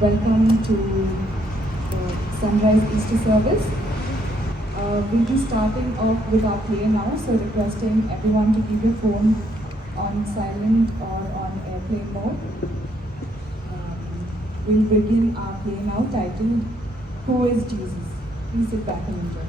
Welcome to the Sunrise Easter service. We'll be starting off with our play now, so requesting everyone to keep your phone on silent or on airplane mode. We'll begin our play now titled, Who is Jesus? Please sit back and enjoy.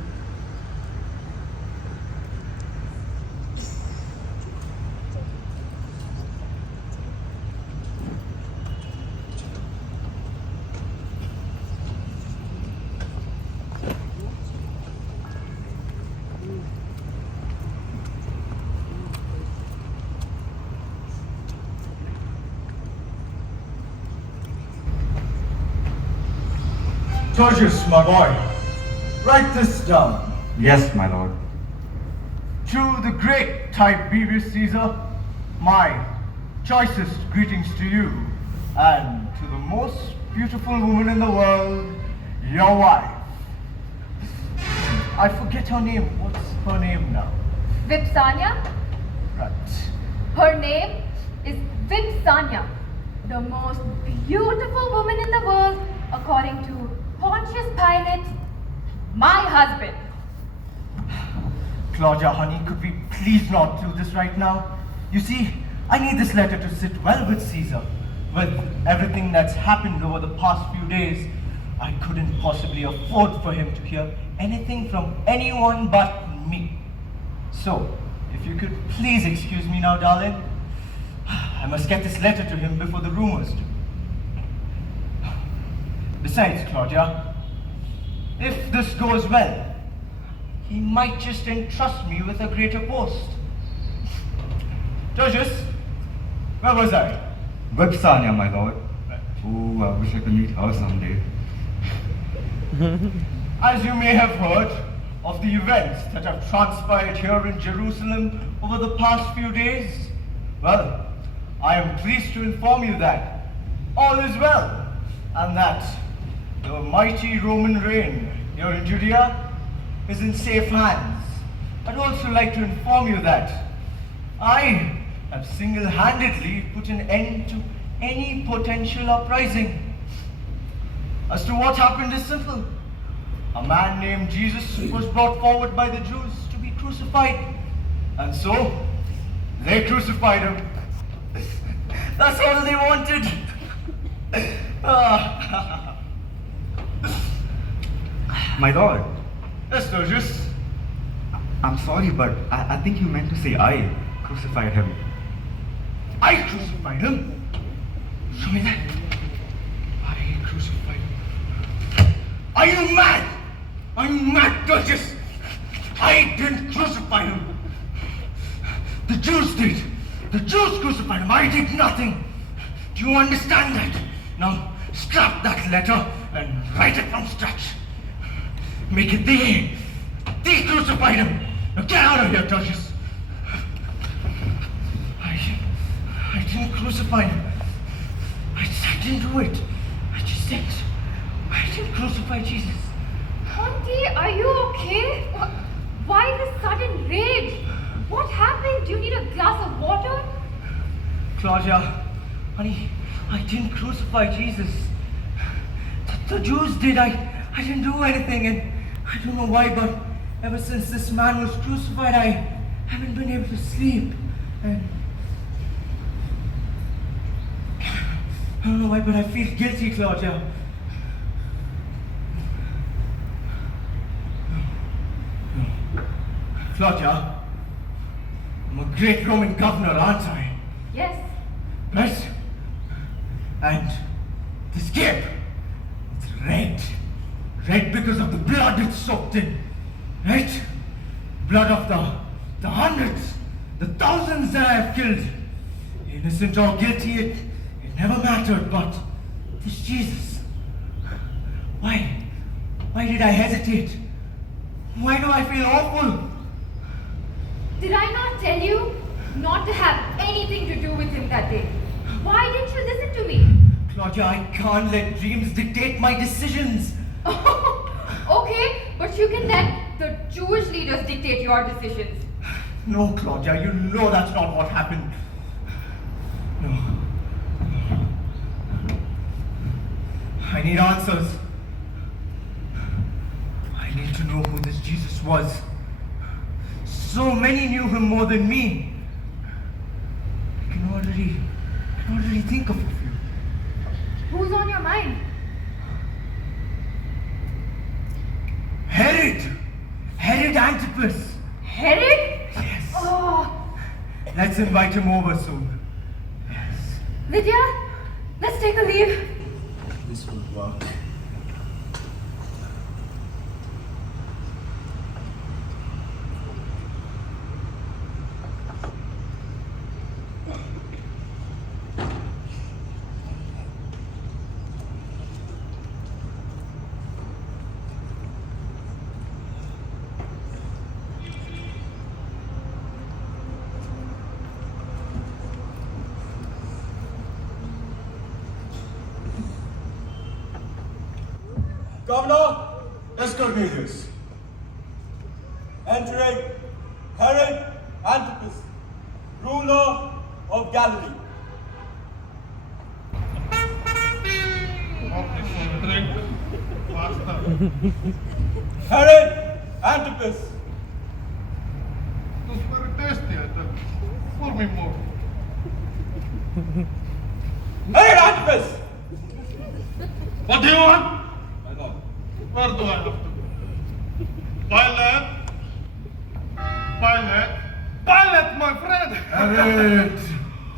Pontius, my boy, write this down. Yes, my lord. To the great Tiberius Caesar, my choicest greetings to you, and to the most beautiful woman in the world, your wife. I forget her name. What's her name now? Vipsania? Right. Her name is Vipsania, the most beautiful woman in the world, according to Pontius Pilate, my husband. Claudia, honey, could we please not do this right now? You see, I need this letter to sit well with Caesar. With everything that's happened over the past few days, I couldn't possibly afford for him to hear anything from anyone but me. So, if you could please excuse me now, darling. I must get this letter to him before the rumors do. Besides, Claudia, if this goes well, he might just entrust me with a greater post. Georgius, where was I? Vipsania, my lord. Oh, I wish I could meet her someday. As you may have heard of the events that have transpired here in Jerusalem over the past few days, well, I am pleased to inform you that all is well, and that the mighty Roman reign here in Judea is in safe hands. I'd also like to inform you that I have single-handedly put an end to any potential uprising. As to what happened is simple. A man named Jesus was brought forward by the Jews to be crucified. And so, they crucified him. That's all they wanted. My lord, Yes, Georgius. I'm sorry, but I think you meant to say I crucified him. I crucified him? Show me that. I crucified him. Are you mad? Are you mad, Georgius? I didn't crucify him. The Jews did. The Jews crucified him. I did nothing. Do you understand that? Now, scrap that letter and write it from scratch. Make it they crucified him. Now get out of here, Georgius. I didn't crucify him. I didn't do it. I just said, I didn't crucify Jesus. Auntie, are you okay? Why this sudden rage? What happened? Do you need a glass of water? Claudia, honey, I didn't crucify Jesus. The Jews did. I didn't do anything, and I don't know why, but ever since this man was crucified, I haven't been able to sleep. And I don't know why, but I feel guilty, Claudia. Claudia, I'm a great Roman governor, aren't I? Yes. Right? And this cape, it's red. Red because of the blood it's soaked in. Right? Blood of the hundreds, the thousands that I have killed. Innocent or guilty, it never mattered, but this Jesus. Why? Why did I hesitate? Why do I feel awful? Did I not tell you not to have anything to do with him that day? Why didn't you listen to me? Claudia, I can't let dreams dictate my decisions. Okay, but you can let the Jewish leaders dictate your decisions. No, Claudia, you know that's not what happened. No. I need answers. I need to know who this Jesus was. So many knew him more than me. I can already think of a few. Who's on your mind? Herod Antipas. Herod? Yes. Oh, Let's invite him over soon. Yes. Vidya, let's take a leave. This will work. Governor, is Cornelius. Entering Herod Antipas, ruler of Galilee. Herod Antipas, It was very tasty, I tell you. Pour me more. Herod Antipas! What do you want? My lord. Where do I have to go? Pilate? Pilate? Pilate, my friend! Herod!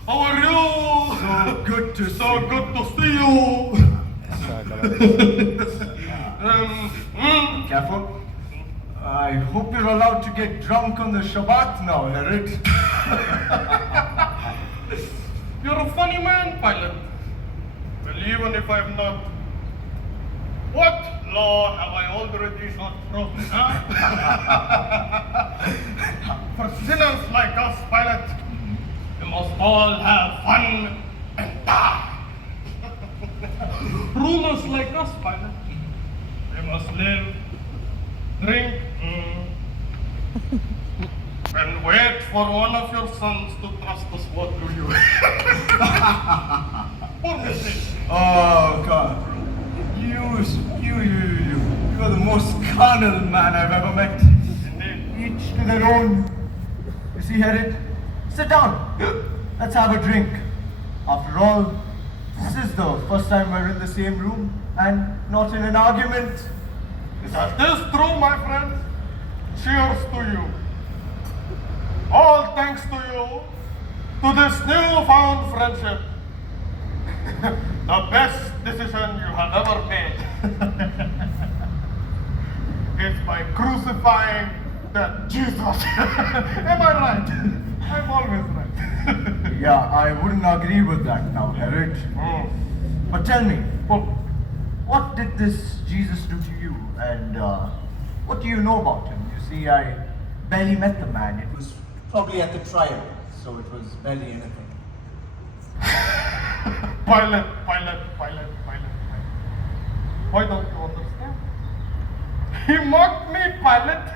How are you? So good to So see good to see you. Careful. I hope you're allowed to get drunk on the Shabbat now, Herod. You're a funny man, Pilate. Well, even if I'm not, what law have I already not broken, huh? For sinners like us, Pilate, we must all have fun and die. Rulers like us, Pilate, they must live, drink, and wait for one of your sons to trust us what to you. Poor mistake. Oh, God. You're the most carnal man I've ever met. Each to their own. You see, Herod? Sit down. Let's have a drink. After all, this is the first time we're in the same room and not in an argument. That is true, my friend. Cheers to you. All thanks to you, to this newfound friendship. The best decision you have ever made is by crucifying that Jesus. Am I right? I'm always right. Yeah, I wouldn't agree with that now, Herod. But tell me, what did this Jesus do to you? And what do you know about him? You see, I barely met the man. It was probably at the trial, so it was barely anything. Pilate. Why don't you understand? He mocked me, Pilate.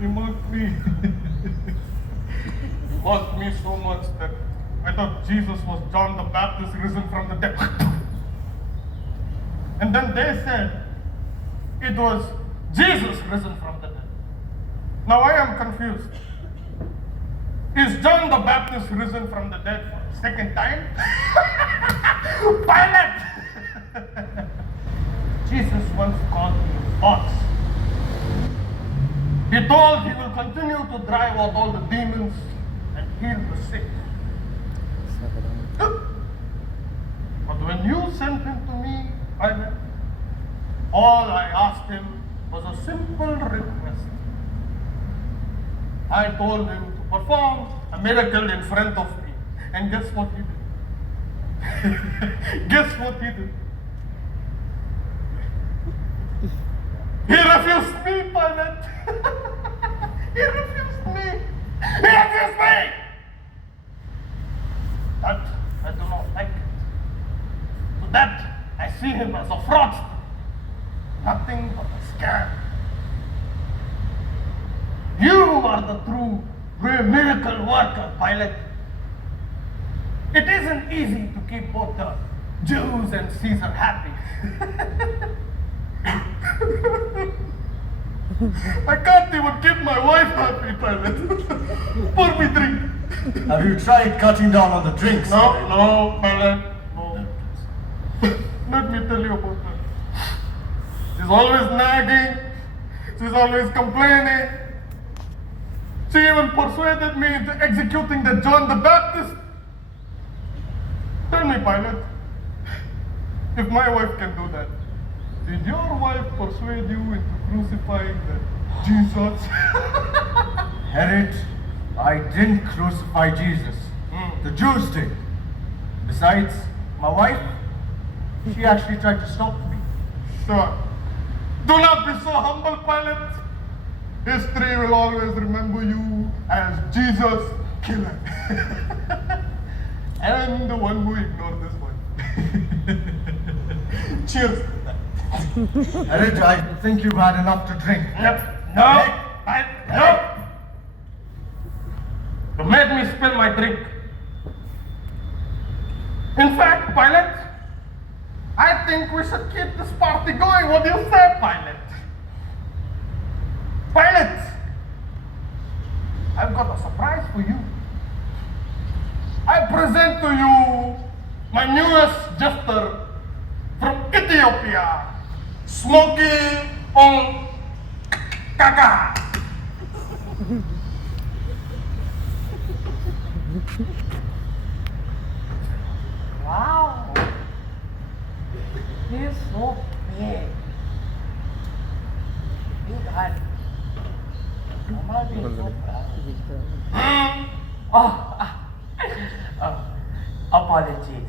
He mocked me. He mocked me so much that I thought Jesus was John the Baptist risen from the dead. And then they said it was Jesus risen from the dead. Now I am confused. Is John the Baptist risen from the dead for the second time? Pilate! Jesus once called me a fox. He told he will continue to drive out all the demons and heal the sick. But when you sent him to me, Pilate, all I asked him was a simple request. I told him to perform a miracle in front of me. And guess what he did? Guess what he did? He refused me, Pilate. He refused me. He refused me. That I do not like it. To that I see him as a fraud. Nothing but a scam. You are the true miracle worker, Pilate. It isn't easy to keep both the Jews and Caesar happy. I can't even keep my wife happy, Pilate. Pour me drink. Have you tried cutting down on the drinks? No, Pilate. No. Let me tell you about her. She's always nagging. She's always complaining. She even persuaded me into executing the John the Baptist. Tell me, Pilate, if my wife can do that, did your wife persuade you into crucifying the Jesus? Herod, I didn't crucify Jesus. The Jews did. Besides, my wife, she actually tried to stop me. Sure. Do not be so humble, Pilate. History will always remember you as Jesus killer. And the one who ignored this one. Cheers. Herod, I think you've had enough to drink. Yep. No. You made me spill my drink. In fact, Pilate, I think we should keep this party going. What do you say, Pilate? Pilate, I've got a surprise for you. I present to you my newest jester from Ethiopia, Smokey on Kaka. Wow, he's so big. Big heart. Mama is so proud. Apologies.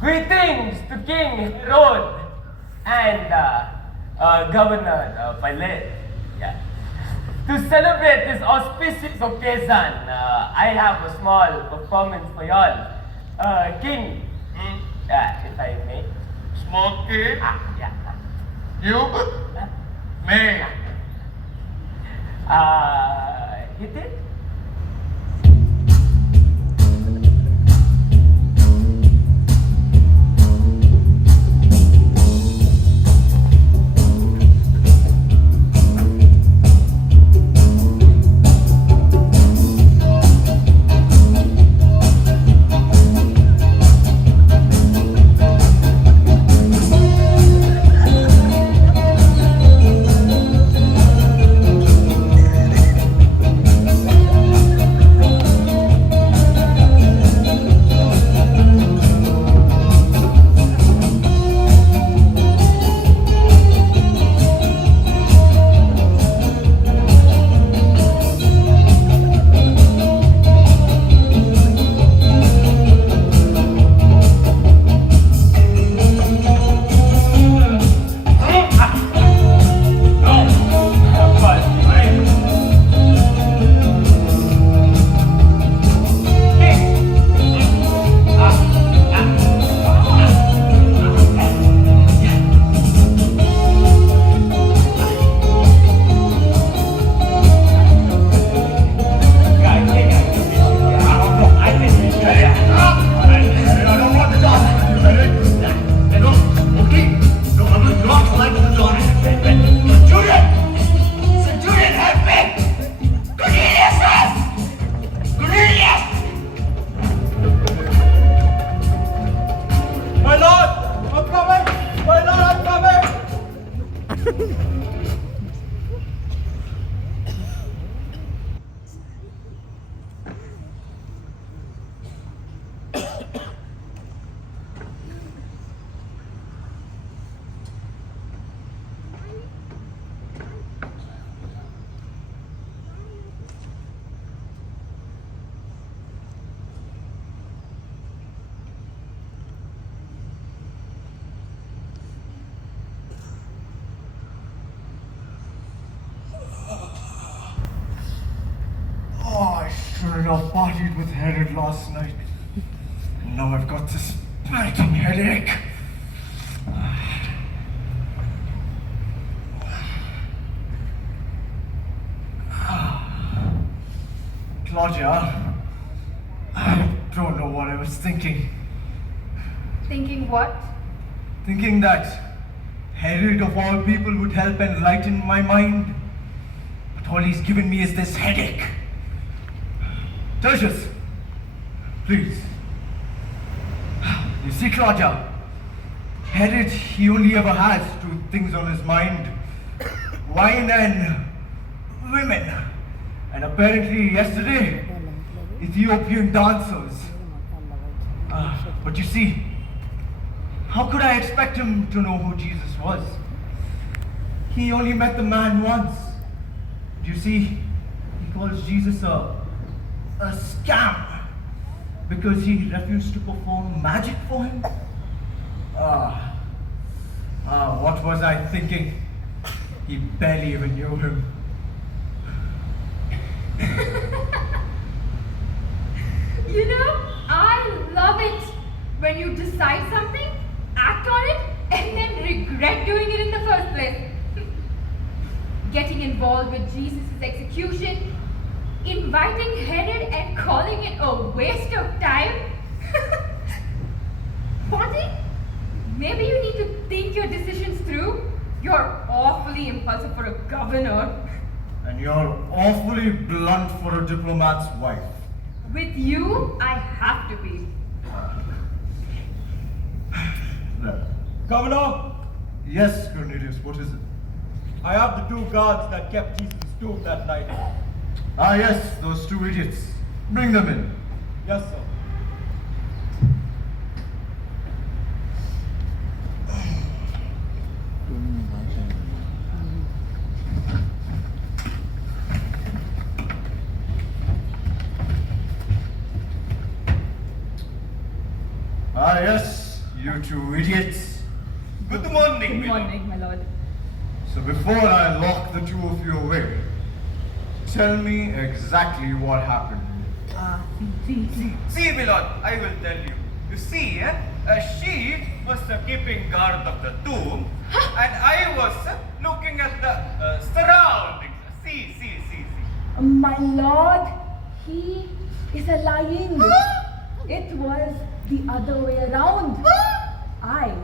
Greetings to King Herod and Governor Pilate. Yeah. To celebrate this auspicious occasion, I have a small performance for y'all. King, if I may. Smokey, Yeah. you may. Hit it? Shouldn't have partied with Herod last night. And now I've got this biting headache. Claudia, I don't know what I was thinking. Thinking what? Thinking that Herod of all people would help enlighten my mind. But all he's given me is this headache. Tertius, please. You see, Claudia, Herod, he only ever has two things on his mind. Wine and women. And apparently yesterday, Ethiopian dancers. But you see, how could I expect him to know who Jesus was? He only met the man once. You see, he calls Jesus a scam because he refused to perform magic for him. What was I thinking? He barely even knew him. You know, I love it when you decide something, act on it, and then regret doing it in the first place. Getting involved with Jesus' execution, inviting Herod and calling it a waste of time. Ponty, maybe you need to think your decisions through. You're awfully impulsive for a governor. And you're awfully blunt for a diplomat's wife. With you, I have to be. Governor, Yes, Cornelius, what is it? I have the two guards that kept Jesus' tomb that night. Yes, those two idiots. Bring them in. Yes, sir. Yes, you two idiots. Good morning, Good morning, my lord. So before I lock the two of you away, tell me exactly what happened. See, my lord, I will tell you. You see, she was keeping guard of the tomb, and I was looking at the surroundings. See. My lord, he is a lying. It was the other way around. I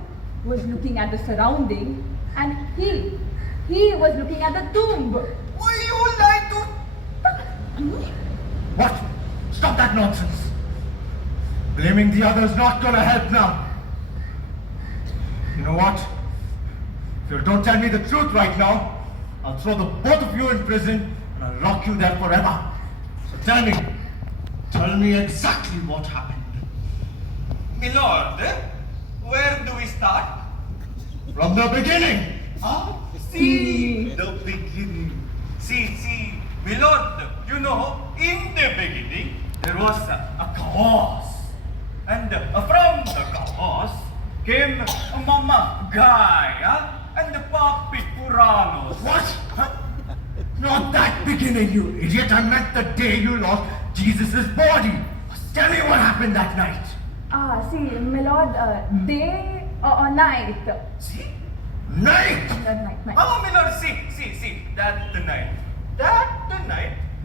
was looking at the surrounding, and he was looking at the tomb. Will you lie to? What? Stop that nonsense. Blaming the other's not gonna help now. You know what? If you don't tell me the truth right now, I'll throw the both of you in prison and I'll lock you there forever. So tell me exactly what happened. My lord, where do we start? From the beginning. See the beginning. See, my lord, you know, in the beginning, there was a chaos. And from the chaos came Mama Gaia and the Papi Puranos. What? Not that beginning, you idiot. I meant the day you lost Jesus' body. Tell me what happened that night. See, my lord, day or night? See? Night! Night. Oh, my lord, see, that the night,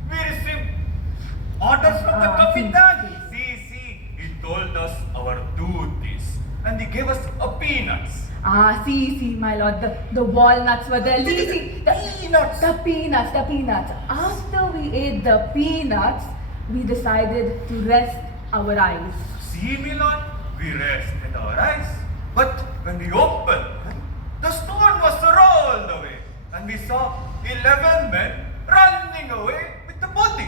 we received orders from the Capitan. See, he told us our duties, and he gave us peanuts. See, my lord, the walnuts were there. See, the peanuts. After we ate the peanuts, we decided to rest our eyes. See, my lord, we rested our eyes, but when we opened, the stone was rolled away, and we saw 11 men running away with the body.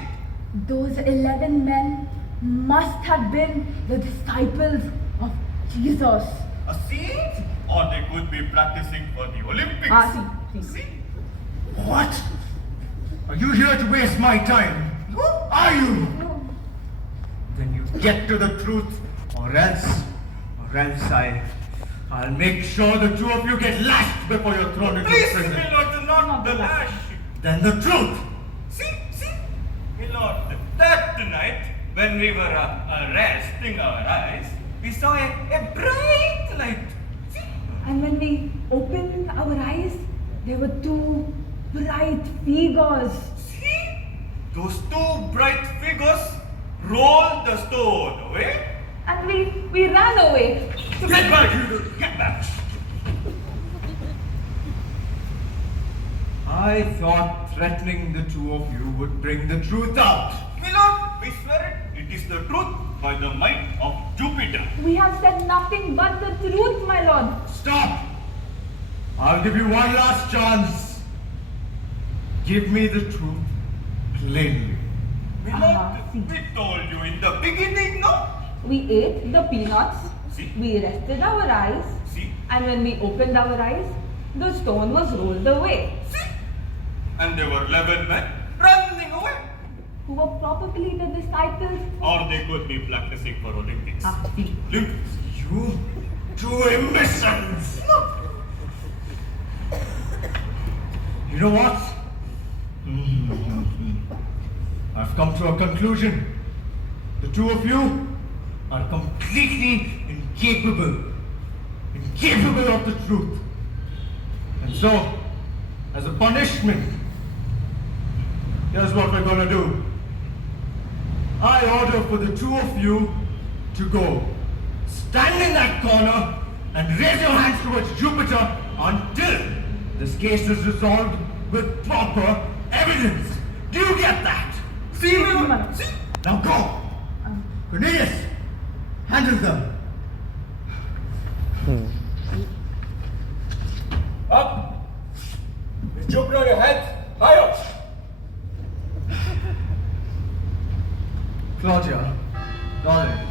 Those 11 men must have been the disciples of Jesus. See? Or they could be practicing for the Olympics. See. What? Are you here to waste my time? Are you? No. Then you get to the truth, or else I'll make sure the two of you get lashed before you're thrown into Please, prison. my lord, not the lash. Then the truth. See, my lord, that night when we were resting our eyes, we saw a bright light. See? And when we opened our eyes, there were two bright figures. See? Those two bright figures rolled the stone away, and we ran away. Get back, you! Get back! I thought threatening the two of you would bring the truth out. My lord, we swear it. It is the truth by the might of Jupiter. We have said nothing but the truth, my lord. Stop! I'll give you one last chance. Give me the truth plainly. My lord, we told you in the beginning, no? We ate the peanuts, See? we rested our eyes, See? and when we opened our eyes, the stone was rolled away. See? And there were 11 men running away. Who were probably the disciples. Or they could be practicing for Olympics. See. Olympics. You two imbeciles! You know what? I've come to a conclusion. The two of you are completely incapable of the truth. And so, as a punishment, here's what we're gonna do. I order for the two of you to go. Stand in that corner and raise your hands towards Jupiter until this case is resolved with proper evidence. Do you get that? See, Miller? See? Now go. Cornelius, handle them. Up! With Jupiter on your head, higher! Claudia, darling,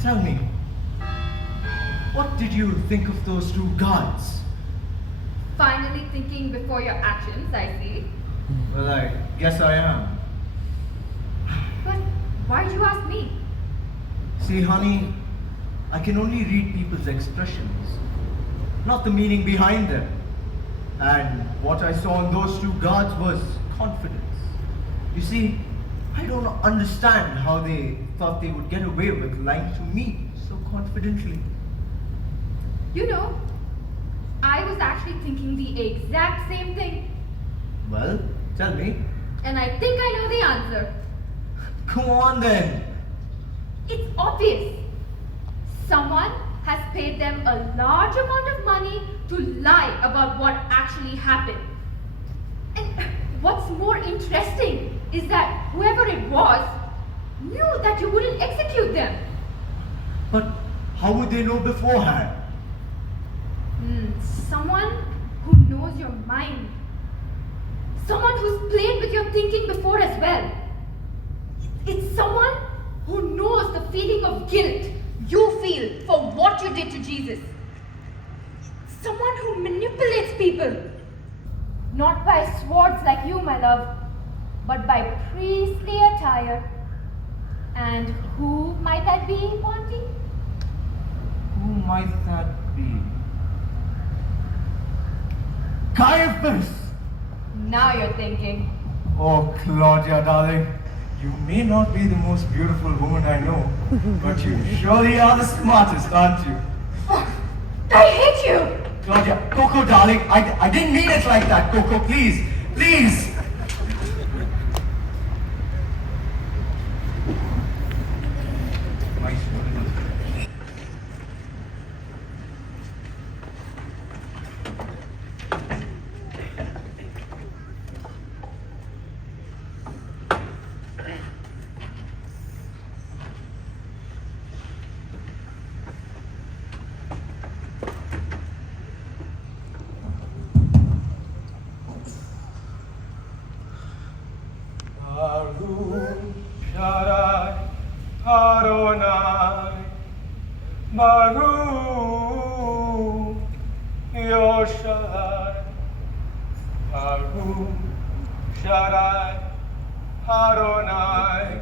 tell me, what did you think of those two guards? Finally thinking before your actions, I see. Well, I guess I am. But why did you ask me? See, honey, I can only read people's expressions, not the meaning behind them. And what I saw in those two guards was confidence. You see, I don't understand how they thought they would get away with lying to me so confidently. You know, I was actually thinking the exact same thing. Well, tell me. And I think I know the answer. Come on then. It's obvious. Someone has paid them a large amount of money to lie about what actually happened. And what's more interesting is that whoever it was knew that you wouldn't execute them. But how would they know beforehand? Someone who knows your mind. Someone who's played with your thinking before as well. It's someone who knows the feeling of guilt you feel for what you did to Jesus. Someone who manipulates people. Not by swords like you, my love, but by priestly attire. And who might that be, Ponty? Who might that be? Caiaphas! Now you're thinking. Oh, Claudia, darling, you may not be the most beautiful woman I know, but you surely are the smartest, aren't you? I hate you! Claudia, Coco, darling, I didn't mean it like that, Coco, please, please! Baruch Yoshalai, Baruch Shaddai Adonai,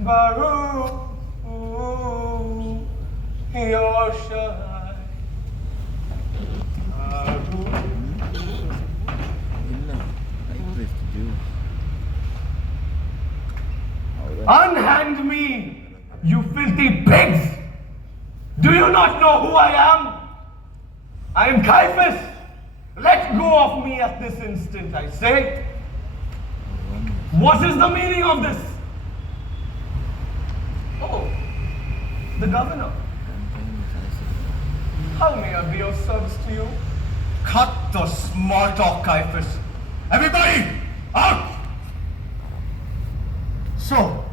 Baruch Yoshalai, Baruch. Unhand me, you filthy pigs! Do you not know who I am? I am Caiaphas. Let go of me at this instant, I say. What is the meaning of this? Oh, the governor. How may I be of service to you? Cut the small talk, Caiaphas. Everybody, out! So,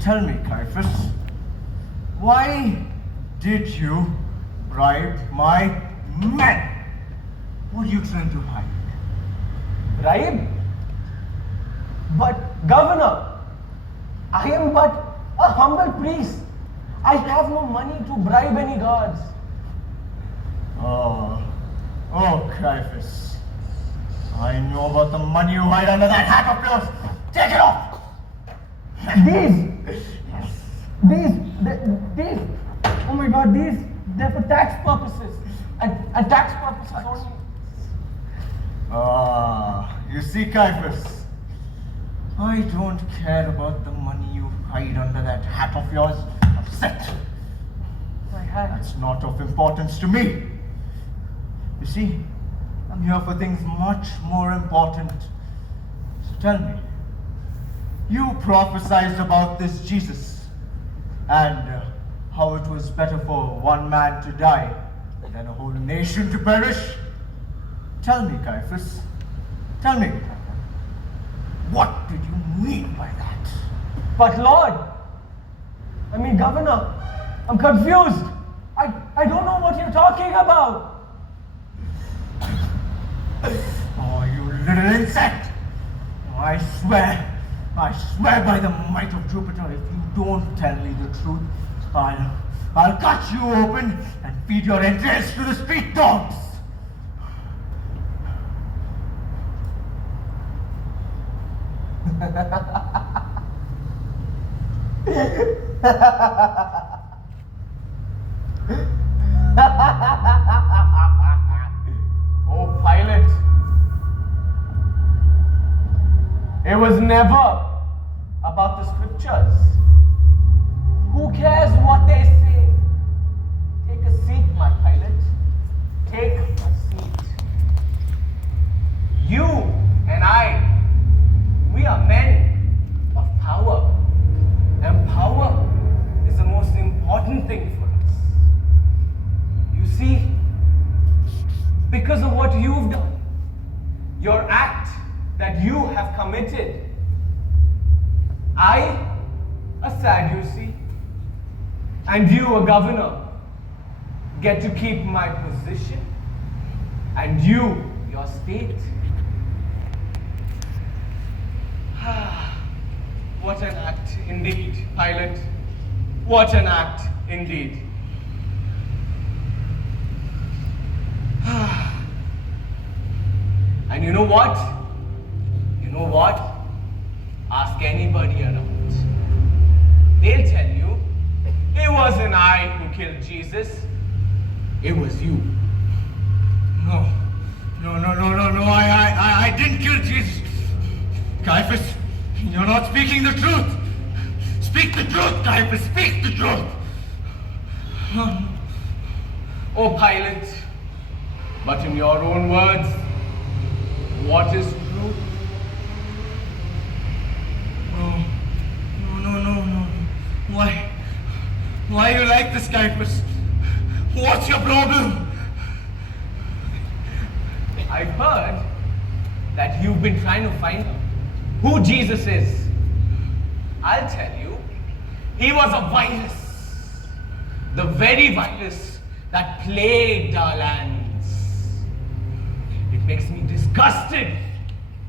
tell me, Caiaphas, why did you bribe my men? What are you trying to hide? Bribe? But, Governor, I am but a humble priest. I have no money to bribe any guards. Oh, Caiaphas. I know about the money you hide under that hat of yours. Take it off! These, oh my God, they're for tax purposes. And tax purposes only. You see, Caiaphas, I don't care about the money you hide under that hat of yours. Upset. My hat. That's not of importance to me. You see, I'm here for things much more important. So tell me, you prophesied about this Jesus and how it was better for one man to die than a whole nation to perish. Tell me, Caiaphas, tell me, what did you mean by that? But Lord, Governor, I'm confused. I don't know what you're talking about. Oh, you little insect! I swear by the might of Jupiter, if you don't tell me the truth, I'll cut you open and feed your entrails to the street dogs! Oh, Pilate. It was never about the scriptures. Who cares what they say? Take a seat, my Pilate. Take a seat. You and I, we are men of power. And power is the most important thing for us. You see, because of what you've done, your act that you have committed, I, a Sadducee, and you, a governor, get to keep my position, and you, your state. What an act indeed, Pilate. What an act indeed. And you know what? Ask anybody around. They'll tell you, it wasn't I who killed Jesus. It was you. No, I didn't kill Jesus. Caiaphas, you're not speaking the truth. Speak the truth, Caiaphas, speak the truth. Oh, Pilate, but in your own words, what is true? No. Why are you like this, Caiaphas? What's your problem? I've heard that you've been trying to find out who Jesus is. I'll tell you, he was a virus. The very virus that plagued our lands. It makes me disgusted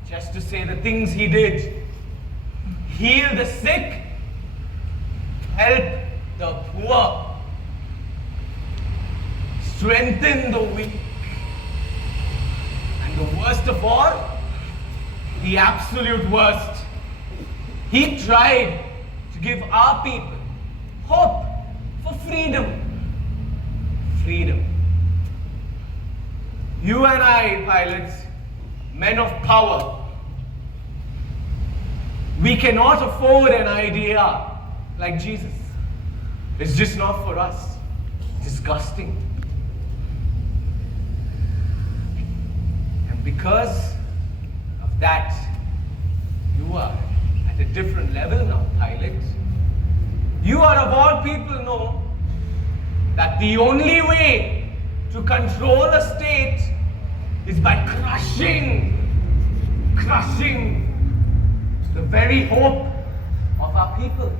just to say the things he did. Heal the sick, help the poor, strengthen the weak, and the worst of all, the absolute worst, he tried to give our people hope for freedom. Freedom. You and I, Pilates, men of power, we cannot afford an idea like Jesus. It's just not for us. Disgusting. And because of that, you are at a different level now, Pilate. You are of all people know that the only way to control a state is by crushing the very hope of our people.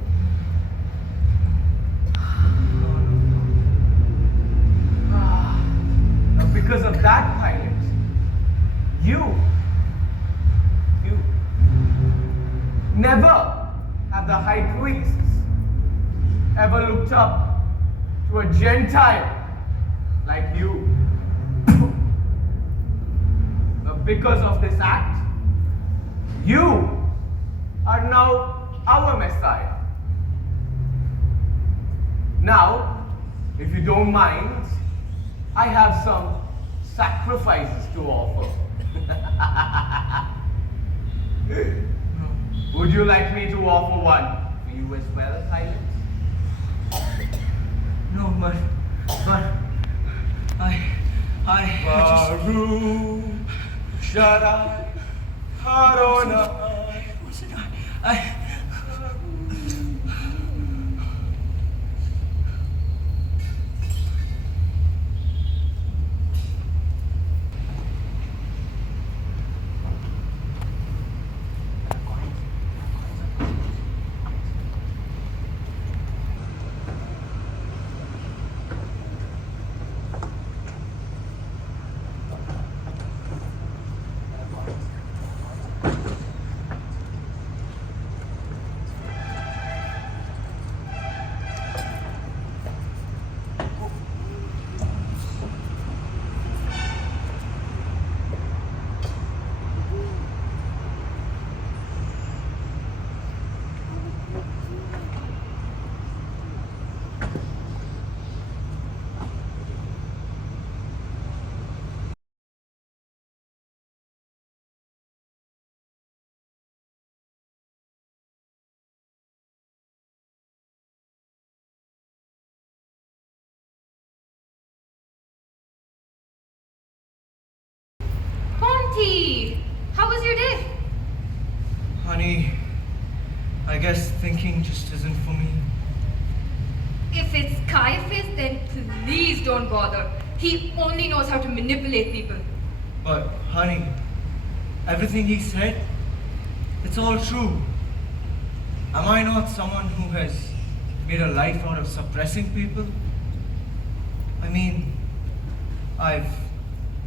Now because of that, Pilate, you never have the high priests ever looked up to a Gentile like you. But because of this act, you are now our Messiah. Now, if you don't mind, I have some sacrifices to offer. Would you like me to offer one for you as well, Pilate? No, but I just... Baruch Shaddai Adonai. Ponty, how was your day? Honey, I guess thinking just isn't for me. If it's Caiaphas, then please don't bother. He only knows how to manipulate people. But, honey, everything he said, it's all true. Am I not someone who has made a life out of suppressing people? I mean, I've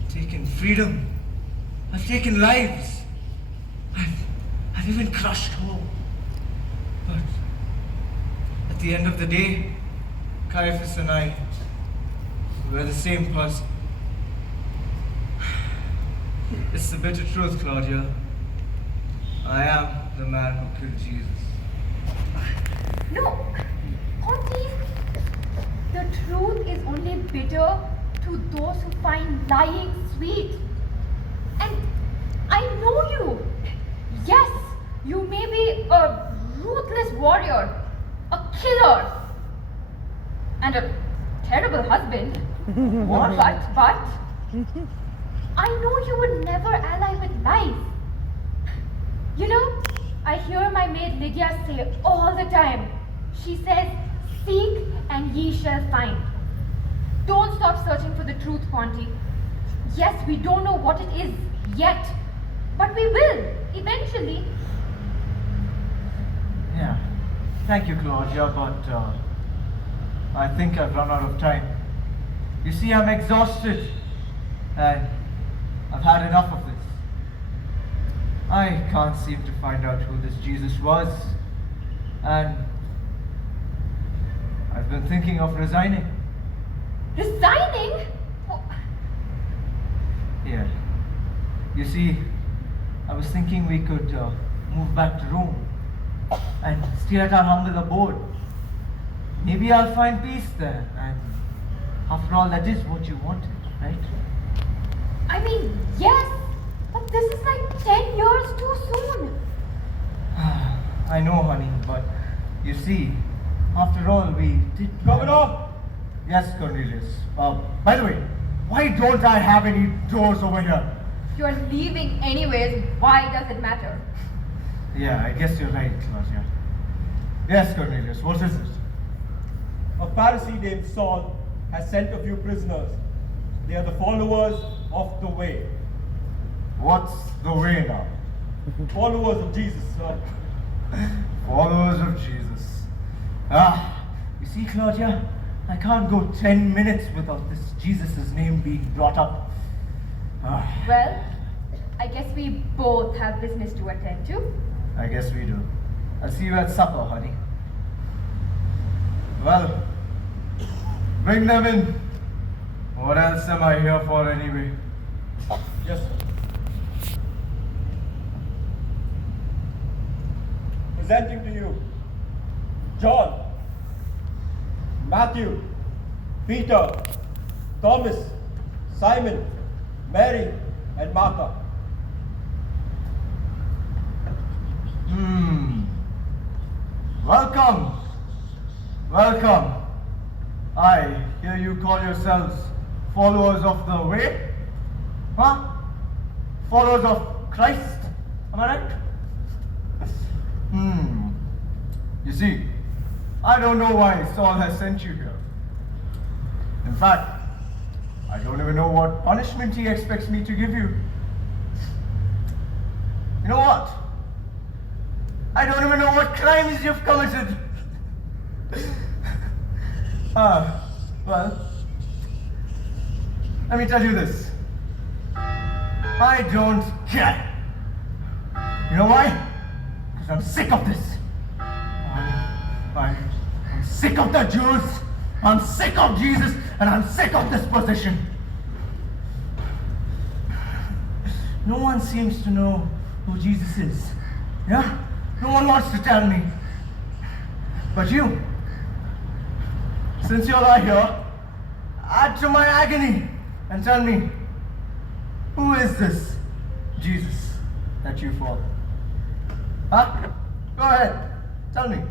taken freedom. I've taken lives. I've even crushed hope. But at the end of the day, Caiaphas and I were the same person. It's the bitter truth, Claudia. I am the man who killed Jesus. No, Ponty, the truth is only bitter to those who find lying sweet. And I know you. Yes, you may be a ruthless warrior, a killer, and a terrible husband. What? But I know you would never ally with lies. You know, I hear my maid Lydia say all the time. She says, "Seek and ye shall find." Don't stop searching for the truth, Ponty. Yes, we don't know what it is yet, but we will eventually. Yeah. Thank you, Claudia, but I think I've run out of time. You see, I'm exhausted and I've had enough of this. I can't seem to find out who this Jesus was, and I've been thinking of resigning. Resigning? Oh, Yeah. You see, I was thinking we could move back to Rome and stay at our humble abode. Maybe I'll find peace there, and after all, that is what you wanted, right? I mean, yes, but this is like 10 years too soon. I know, honey, but you see, after all, we did... Governor! Yes, Cornelius. By the way, why don't I have any doors over here? You're leaving anyways, why does it matter? Yeah, I guess you're right, Claudia. Yes, Cornelius, what is it? a Pharisee named Saul has sent a few prisoners. They are the followers of the way. What's the way now? Followers of Jesus, sir. Followers of Jesus. You see, Claudia, I can't go 10 minutes without this Jesus' name being brought up. Well, I guess we both have business to attend to. I guess we do. I'll see you at supper, honey. Well, bring them in. What else am I here for anyway? Yes, sir. Presenting to you John, Matthew, Peter, Thomas, Simon, Mary, and Martha. Welcome. Welcome. I hear you call yourselves followers of the way? Huh? Followers of Christ? Am I right? You see, I don't know why Saul has sent you here. In fact, I don't even know what punishment he expects me to give you. You know what? I don't even know what crimes you've committed. Well, let me tell you this. I don't care. You know why? Because I'm sick of this. I'm sick of the Jews. I'm sick of Jesus, and I'm sick of this position. No one seems to know who Jesus is. Yeah? No one wants to tell me. But you, since you're all here, add to my agony and tell me, who is this Jesus that you follow? Huh? Go ahead, tell me.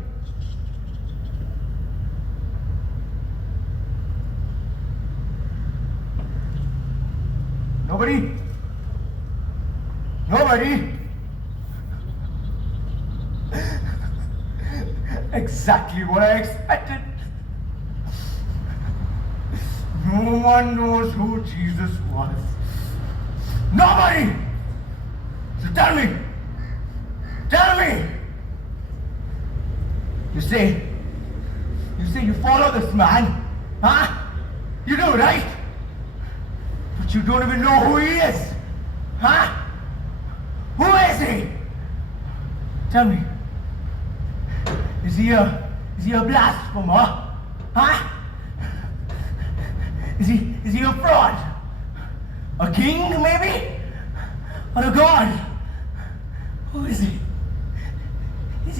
Nobody? Nobody? Exactly what I expected. No one knows who Jesus was. Nobody! So tell me! Tell me! You say you follow this man? Huh? You do, right? But you don't even know who he is. Huh? Who is he? Tell me. Is he a blasphemer? Huh? Is he a fraud? A king, maybe? Or a god? Who is he? Is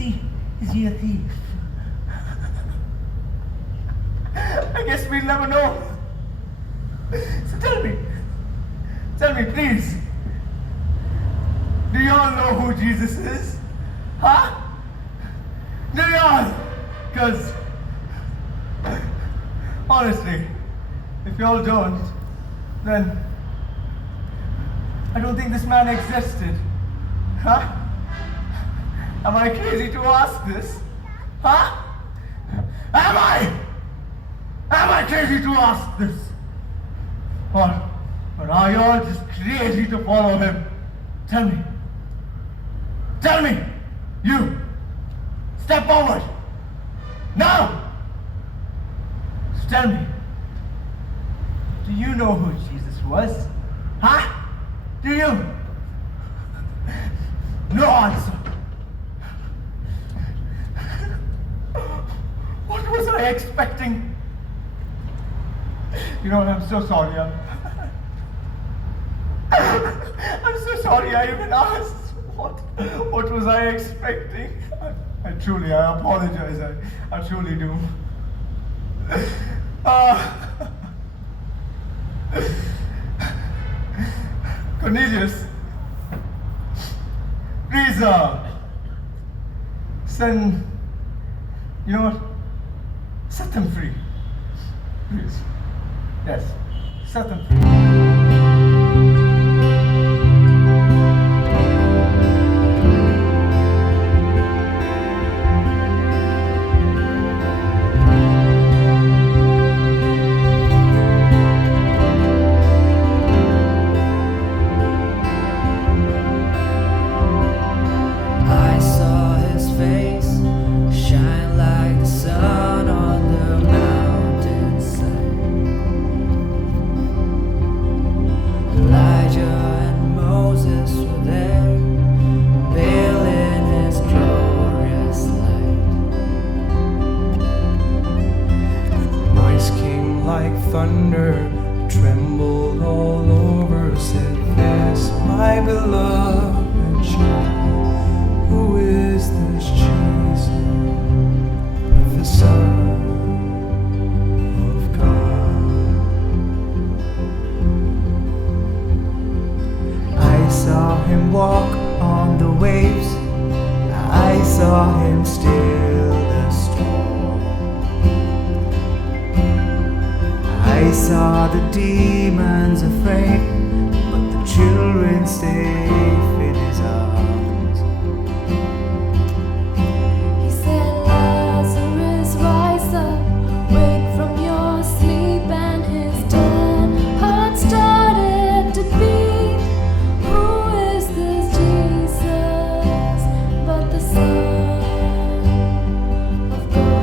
he a thief? I guess we'll never know. So tell me please. Do y'all know who Jesus is? Huh? Do y'all? Because, honestly, if y'all don't, then I don't think this man existed. Huh? Am I crazy to ask this? Huh? Am I crazy to ask this? Or are y'all just crazy to follow him? Tell me. Tell me! You! Step forward! Now! So tell me. Do you know who Jesus was? Huh? Do you? No answer. What was I expecting? You know what, I'm so sorry. I'm so sorry I even asked. What was I expecting? I apologize. I truly do. Cornelius, please, send, you know what? Set them free. Please. Yes, set them free. waves, I saw him still the storm. I saw the demons afraid, but the children safe in his arms. He said, Lazarus, rise up, wake from your sleep, and his dead heart started to beat. Who is this Jesus but the Son of God?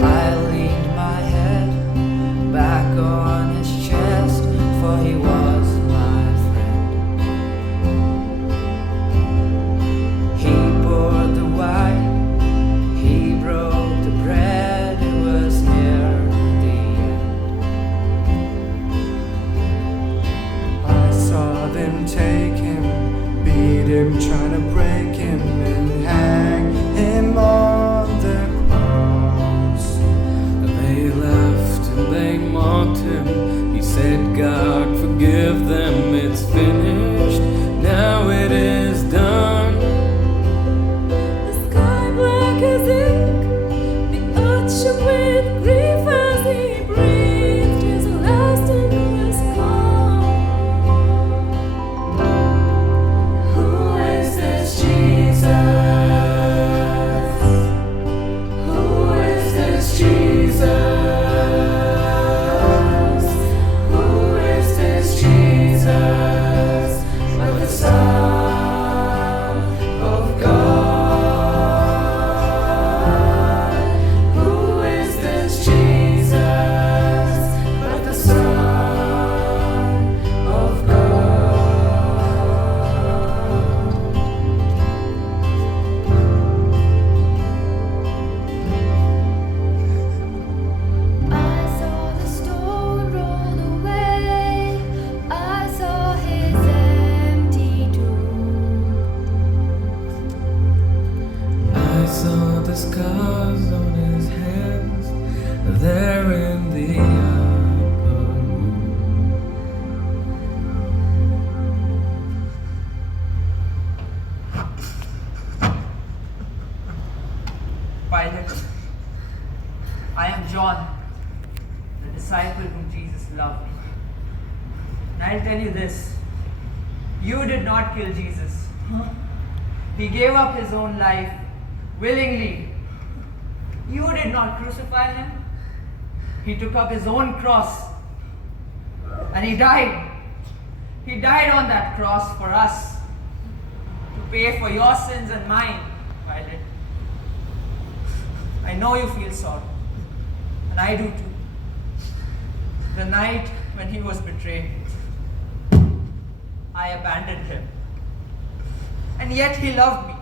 I leaned my head back on his chest, for he was my friend. He poured the wine, he broke the bread, it was near the end. I saw them take him, beat him, trying to break him, and hang him on the cross. They laughed and they mocked him. He said, God, forgive them, it's finished, now it is done. The sky black as ink, the earth shook with grief as he breathed his last and was gone. Who is this Jesus? Who is this Jesus? Who is this Jesus but the Son of God? Who is this Jesus but the Son of God? I saw the stone roll away. I saw his empty tomb. I saw the scars on his hands, there in the upper room. Pilate, I am John, the disciple whom Jesus loved. And I'll tell you this, you did not kill Jesus. He gave up his own life willingly. You did not crucify him. He took up his own cross and he died. He died on that cross for us to pay for your sins and mine, Pilate. I know you feel sorrow, and I do too. The night when he was betrayed, I abandoned him. And yet he loved me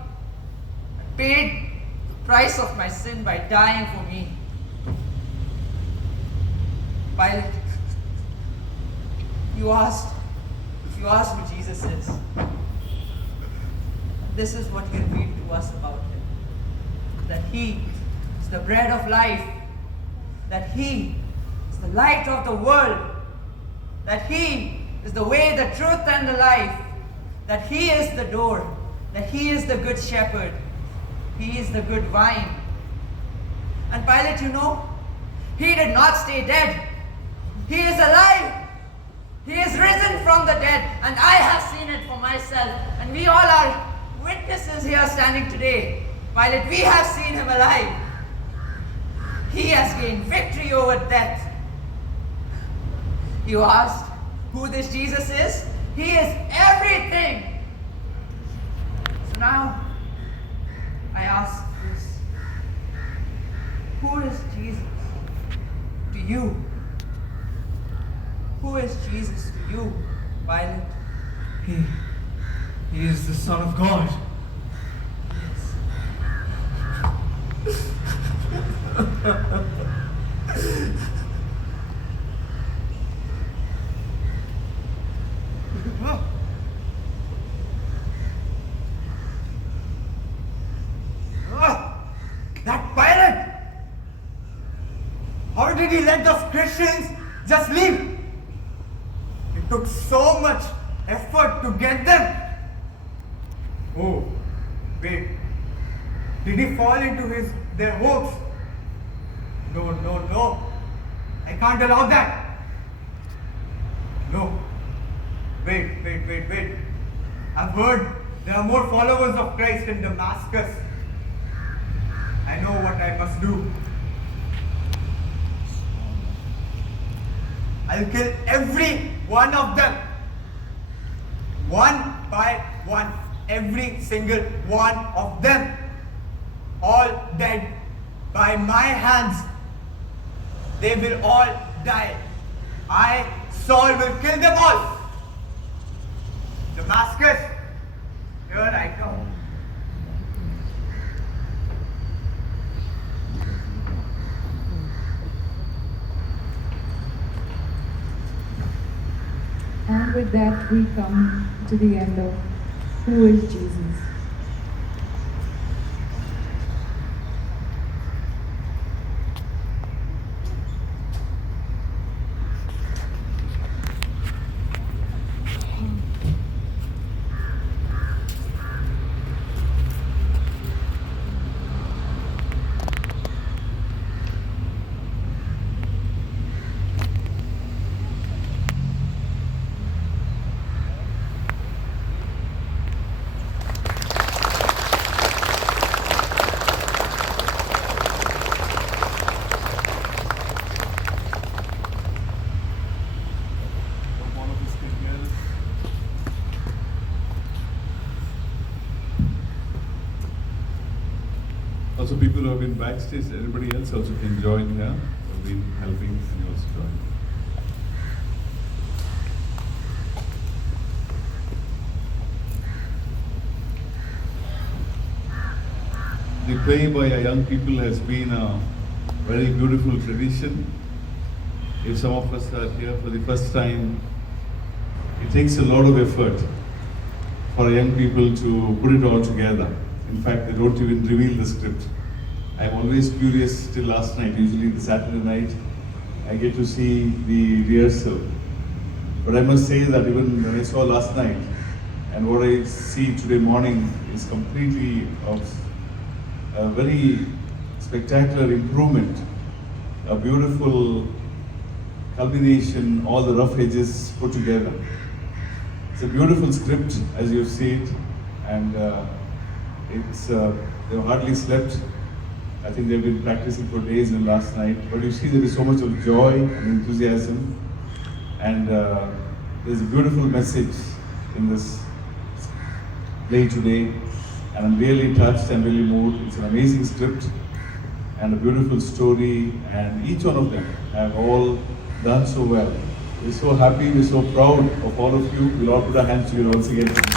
and paid the price of my sin by dying for me. Pilate, you asked who Jesus is. This is what he revealed to us about him. That he is the bread of life. That he is the light of the world. That he is the way, the truth, and the life. That he is the door. That he is the good shepherd. He is the good vine. And Pilate, you know, he did not stay dead. He is alive. He is risen from the dead. And I have seen it for myself. And we all are witnesses here standing today. Pilate, we have seen him alive. He has gained victory over death. You asked who this Jesus is? He is everything. So now, I ask this. Who is Jesus to you? Who is Jesus to you, Pilate? He is the Son of God. Yes. How did he let those Christians just leave? It took so much effort to get them. Oh, wait. Did he fall into their hopes? No. I can't allow that. No. Wait. I've heard there are more followers of Christ in Damascus. I know what I must do. I'll kill every one of them. One by one. Every single one of them. All dead by my hands. They will all die. I, Saul, will kill them all. Damascus, here I come. And with that, we come to the end of Who is Jesus? Also, people who have been backstage, anybody else also can join here. Have been helping, and you also join. The play by our young people has been a very beautiful tradition. If some of us are here for the first time, it takes a lot of effort for our young people to put it all together. In fact, they don't even reveal the script. I'm always curious till last night, usually the Saturday night, I get to see the rehearsal. But I must say that even when I saw last night, and what I see today morning is completely of a very spectacular improvement, a beautiful culmination, all the rough edges put together. It's a beautiful script as you see it, and they've hardly slept. I think they've been practicing for days and last night, but you see there is so much of joy and enthusiasm, and there's a beautiful message in this play today, and I'm really touched and really moved. It's an amazing script and a beautiful story, and each one of them have all done so well. We're so happy, we're so proud of all of you. We'll all put our hands together once again.